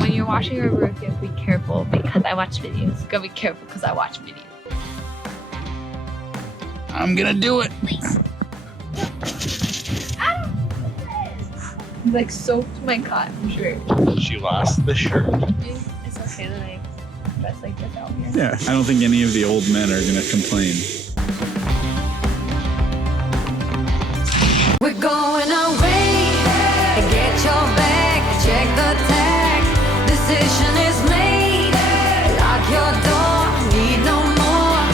When you're washing a roof, you have to be careful because I watch videos. You gotta be careful because I watch videos. I'm gonna do it. Please. He's like soaked my cotton shirt. She lost the shirt. It's okay that I dress like this out here. Yeah, I don't think any of the old men are gonna complain. We're going away. Get your bag, check the tag. Decision is made. Lock your door, need no more.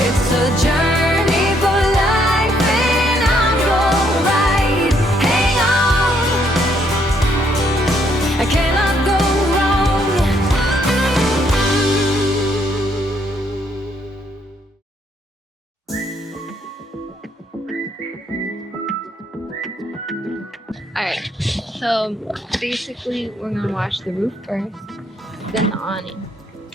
It's a journey for life, and I'm your ride. Hang on, I cannot go Alright, so basically we're gonna wash the roof first, then the awning,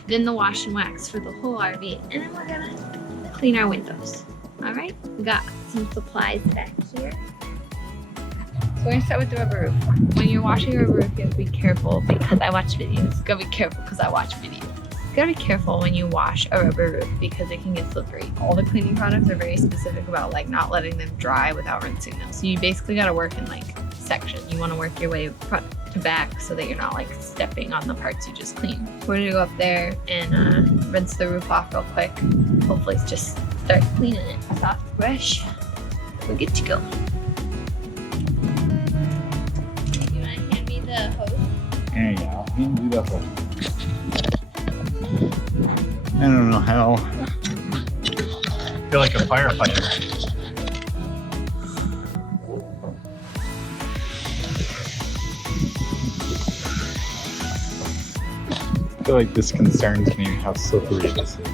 then the wash and wax for the whole RV, and then we're gonna clean our windows. Alright, we got some supplies back here. So we're gonna start with the rubber roof. When you're washing a roof, you have to be careful because I watch videos. You gotta be careful because I watch videos. You gotta be careful when you wash a rubber roof because it can get slippery. All the cleaning products are very specific about like not letting them dry without rinsing them. So you basically gotta work in like section. You want to work your way front to back so that you're not like stepping on the parts you just cleaned. We're gonna go up there and rinse the roof off real quick. Hopefully just start cleaning it. Soft brush. We're good to go. You want to hand me the hose? There you go. You can do that one. I don't know how. I feel like a firefighter. I feel like this concerns me how slippery this is.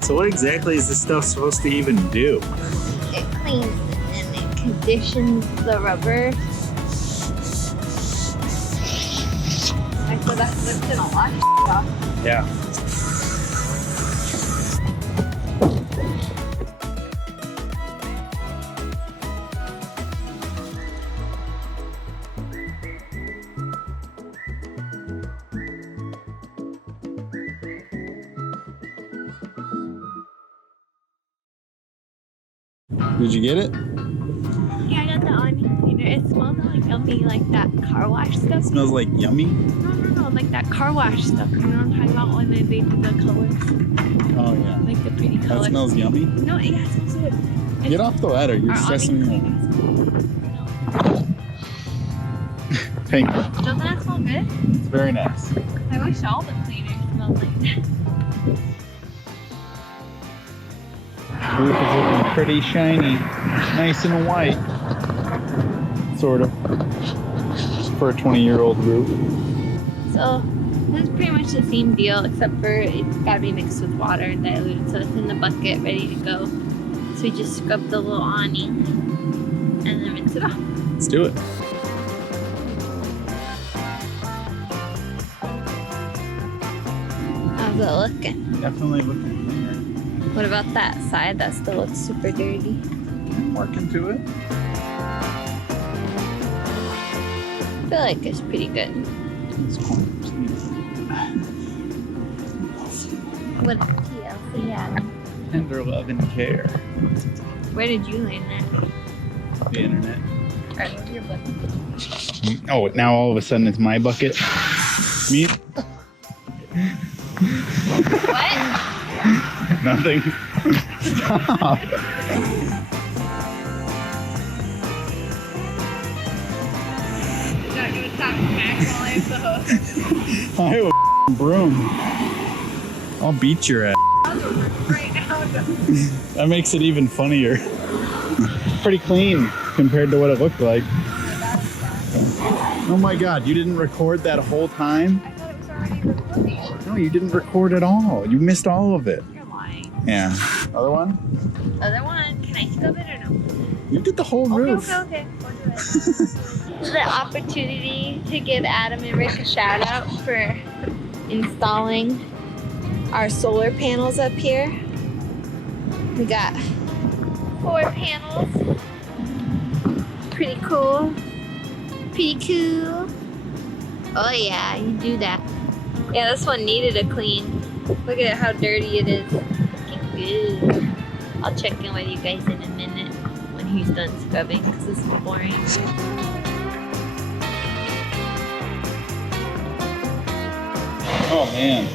So what exactly is this stuff supposed to even do? It cleans it and it conditions the rubber. I feel that's lifting a lot of off. Yeah. Did you get it? Yeah, I got the awning cleaner. It smells like yummy, like that car wash stuff. It smells like yummy? No, like that car wash stuff. You know what I'm talking about when they do the colors? Oh yeah. Like the pretty That colors. smells yummy? No, yeah, it smells good. Get off the ladder, you're Our stressing me awning out. cleaner. Thank you. Doesn't that smell good? It's very nice. I wish all the cleaners smelled like that. Roof is looking pretty shiny, nice and white, sort of, for a 20-year-old roof. So this is pretty much the same deal, except for it's got to be mixed with water and diluted, so it's in the bucket ready to go. So we just scrub the little awning and then rinse it off. Let's do it. How's it looking? Definitely looking cleaner. What about that side? That still looks super dirty. I'm working to it. I feel like it's pretty good. This corner's neat. What TLC at? Tender love and care. Where did you learn that? The internet. Alright, what's your bucket? Oh, now all of a sudden it's my bucket. Me? What? Nothing. Stop. You're not gonna talk smack while I have the hose. I have a broom. I'll beat your ass. Right now, That makes it even funnier. Pretty clean compared to what it looked like. Oh my god, you didn't record that whole time? I thought it was already recording. No, you didn't record at all. You missed all of it. You're lying. Yeah. Other one? Other one. Can I scrub it or no? You did the whole roof. Okay. We'll do it. This is the opportunity to give Adam and Rick a shout out for installing our solar panels up here. We got 4 panels. Pretty cool. Pretty cool. Oh yeah, you do that. Yeah, this one needed a clean. Look at how dirty it is. Looking good. I'll check in with you guys in a minute when he's done scrubbing because this is boring. Oh man.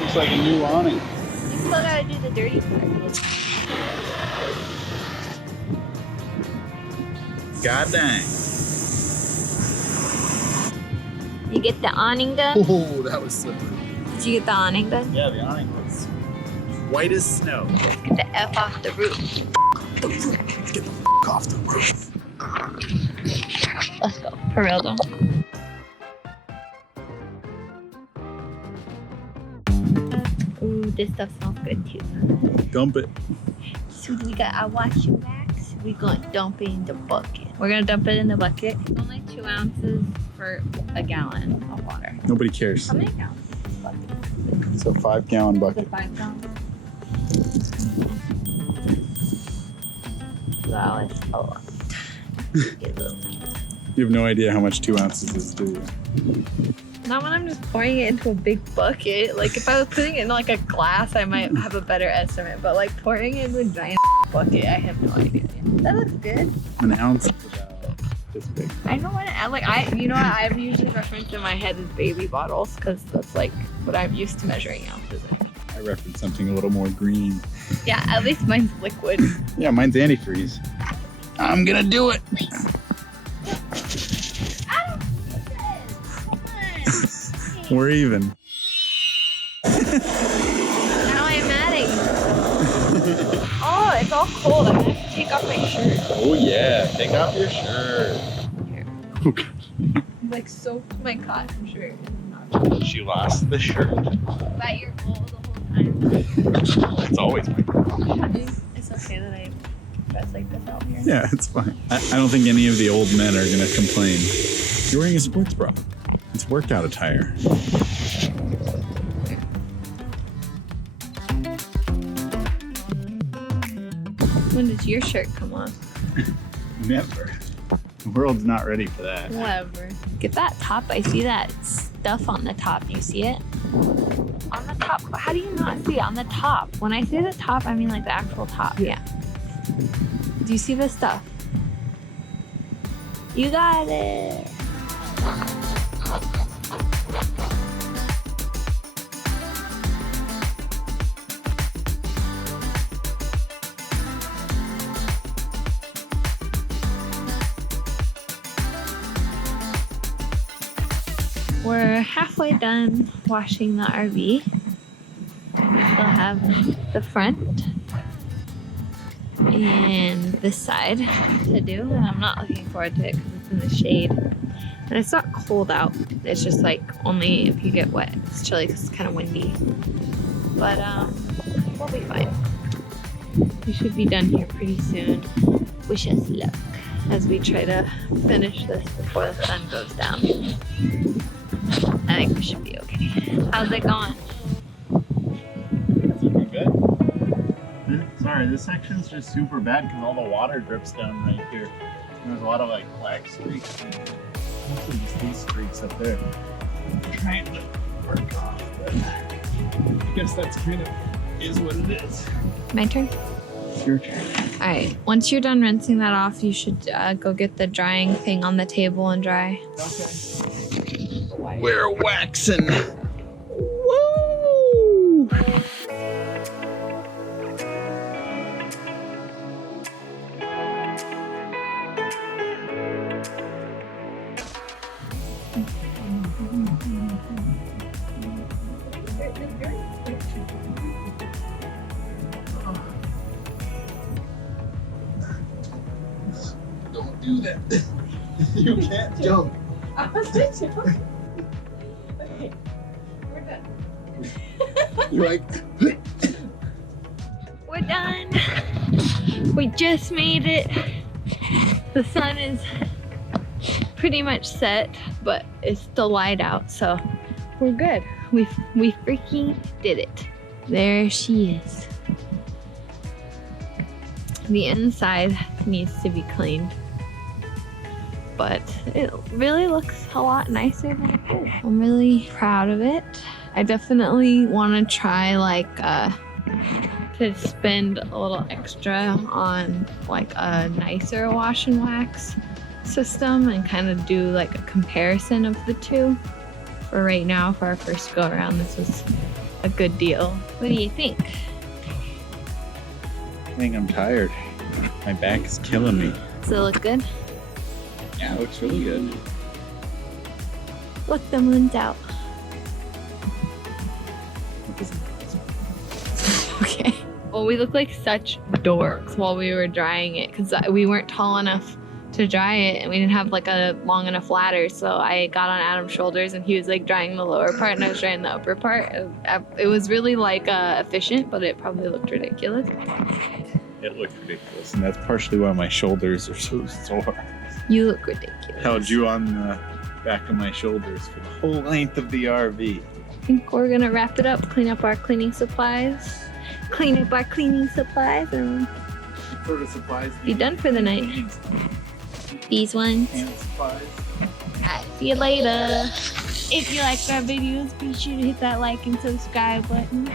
Looks like a new awning. You still gotta do the dirty part. God dang. You get the awning done? Oh, that was slippery. Did you get the awning done? Yeah, the awning looks white as snow. Let's get the F off the roof. Let's get the off the roof. Let's go. For real though. Ooh, this stuff smells good too. Dump it. So we got our wash and wax. We're gonna dump it in the bucket. We're gonna dump it in the bucket. It's only 2 ounces for a gallon of water. Nobody cares. How many gallons is this bucket? It's a 5-gallon Is it bucket. 5 gallons? Wow, it's a lot. Get a little. You have no idea how much 2 ounces is, do you? Not when I'm just pouring it into a big bucket. Like if I was putting it in like a glass, I might have a better estimate. But like pouring it into a giant bucket, I have no idea. That looks good. An ounce is about this big. I know what you know what I've usually referenced in my head is baby bottles because that's like what I'm used to measuring ounces in. I referenced something a little more green. Yeah, at least mine's liquid. Yeah, mine's antifreeze. I'm gonna do it. We're even. Now I'm adding. Oh, it's all cold. I'm gonna have to take off my shirt. Oh yeah, take off your shirt. Here. Okay. Like soaked my cotton shirt. She lost the shirt. Was that your goal the whole time? It's always my goal. It's okay that I dress like this out here. Yeah, it's fine. I don't think any of the old men are gonna complain. You're wearing a sports bra. It's workout attire. When does your shirt come on? Never. The world's not ready for that. Whatever. Get that top. I see that stuff on the top. You see it? On the top. How do you not see it? On the top. When I say the top, I mean like the actual top. Yeah. Do you see the stuff? You got it. We're halfway done washing the RV. We still have the front and this side to do, and I'm not looking forward to it because it's in the shade. And it's not cold out. It's just like only if you get wet. It's chilly because it's kind of windy. But we'll be fine. We should be done here pretty soon. Wish us luck as we try to finish this before the sun goes down. I think we should be okay. How's it going? It's looking good. Sorry, this section's just super bad because all the water drips down right here. And there's a lot of like black streaks. Mostly just these streaks up there. I'm trying to work off, but I guess that's kind of is what it is. My turn? Your turn. All right, once you're done rinsing that off, you should go get the drying thing on the table and dry. Okay. We're waxing. Woo! Don't do that. You can't jump. You're like, We're done. We just made it. The sun is pretty much set, but it's still light out, so we're good. We freaking did it. There she is. The inside needs to be cleaned, but it really looks a lot nicer than it did. I'm really proud of it. I definitely want to try like to spend a little extra on like a nicer wash and wax system and kind of do like a comparison of the two. For right now, for our first go around, this was a good deal. What do you think? I think I'm tired. My back is killing me. Does it look good? Yeah, it looks really good. Look, the moon's out. Okay. Well, we look like such dorks while we were drying it because we weren't tall enough to dry it and we didn't have like a long enough ladder. So I got on Adam's shoulders and he was like drying the lower part and I was drying the upper part. It was really like efficient, but it probably looked ridiculous. It looked ridiculous, and that's partially why my shoulders are so sore. You look ridiculous. Held you on the back of my shoulders for the whole length of the RV. I think we're gonna wrap it up, clean up our cleaning supplies. Clean up our cleaning supplies and What sort of supplies? be done for the night. These ones. Hand supplies. Alright, see you later. If you liked our videos, be sure to hit that like and subscribe button.